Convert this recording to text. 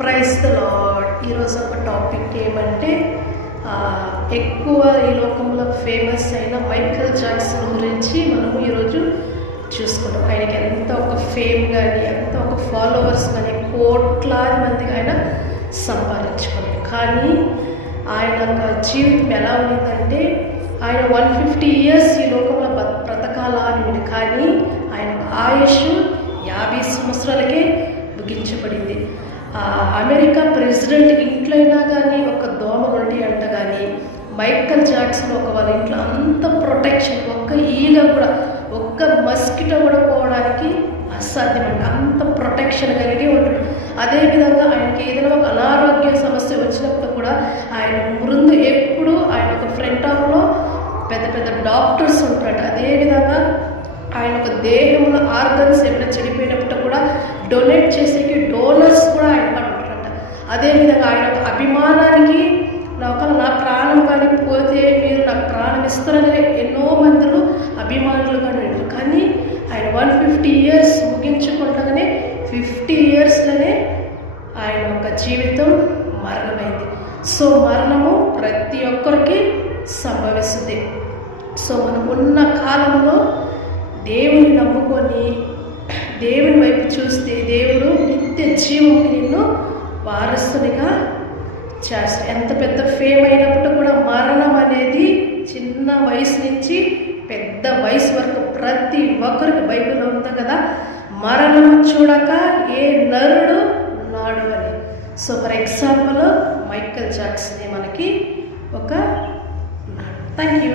Praise the lord. ఈరోజు ఒక topic ఏమంటే ఎక్కువ ఈ లోకంలో ఫేమస్ అయిన మైకేల్ జాక్సన్ గురించి మనం ఈరోజు చూసుకుంటాం. ఆయనకి ఎంత ఒక ఫేమ్ కానీ ఎంత ఒక ఫాలోవర్స్ కానీ కోట్లాది మందిగా ఆయన సంపాదించుకున్నాడు. కానీ ఆయన జీవితం ఎలా ఉందంటే ఆయన 150 years ఈ లోకంలో బ్రతకాలా అని ఉంది. కానీ ఆయన ఆయుష్ 50 సంవత్సరాలకే ముగించబడింది. అమెరికా ప్రెసిడెంట్ ఇంట్లో అయినా కానీ ఒక దోమ ఉండి అంట, కానీ మైకేల్ జాక్సన్ వాళ్ళ ఇంట్లో అంత ప్రొటెక్షన్, ఒక్క ఈగ కూడా, ఒక్క మస్కిటో కూడా పోవడానికి అసాధ్యమంట, అంత ప్రొటెక్షన్ కలిగి ఉంటాడు. అదేవిధంగా ఆయనకి ఏదైనా ఒక అనారోగ్య సమస్య వచ్చినప్పుడు కూడా ఆయన ముందు ఎప్పుడు ఆయన ఒక ఫ్రంట్ ఆఫ్లో పెద్ద పెద్ద డాక్టర్స్ ఉంటాడు. అదేవిధంగా ఆయన ఒక దేహంలో ఆర్గన్స్ ఏమైనా చెడిపోయినప్పుడు కూడా డొనేట్ చేసేకి డోనర్స్ కూడా ఆయన ఉంటారంట. అదేవిధంగా ఆయన ఒక అభిమానానికి నా ప్రాణం కానీ పోతే మీరు నాకు ప్రాణం ఇస్తారని ఎన్నో మందిలో అభిమానులుగా ఉంటారు. కానీ ఆయన 150 years ముగించుకుంటగానే 50 yearsలోనే ఆయన ఒక జీవితం మరణమైంది. సో మరణము ప్రతి ఒక్కరికి సంభవిస్తుంది. సో మనం ఉన్న కాలంలో దేవుని నమ్ముకొని దేవుని వైపు చూస్తే దేవుడు నిత్య జీవంకి నిన్ను వారసునిగా చేస్తాడు. ఎంత పెద్ద ఫేమ్ అయినప్పుడు కూడా మరణం అనేది చిన్న వయసు నుంచి పెద్ద వయసు వరకు ప్రతి ఒక్కరికి బైబిల్లో ఉంది కదా, మరణం చూడక ఏ నరుడు ఉన్నాడు అని. So for example Michael Jackson మనకి ఒక థ్యాంక్ యూ.